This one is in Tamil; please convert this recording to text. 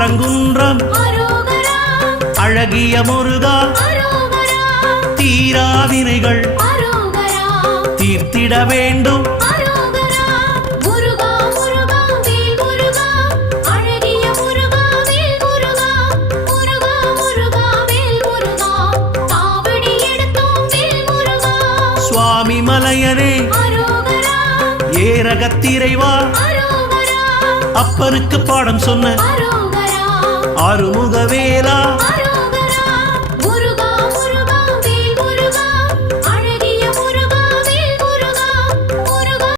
பரங்குன்றம் அழகிய முருகா தீராவினைகள் தீர்த்திட வேண்டும் சுவாமி மலையனே ஏரகத்திரைவா அப்பனுக்கு பாடம் சொன்ன ஆறுமுகவேலா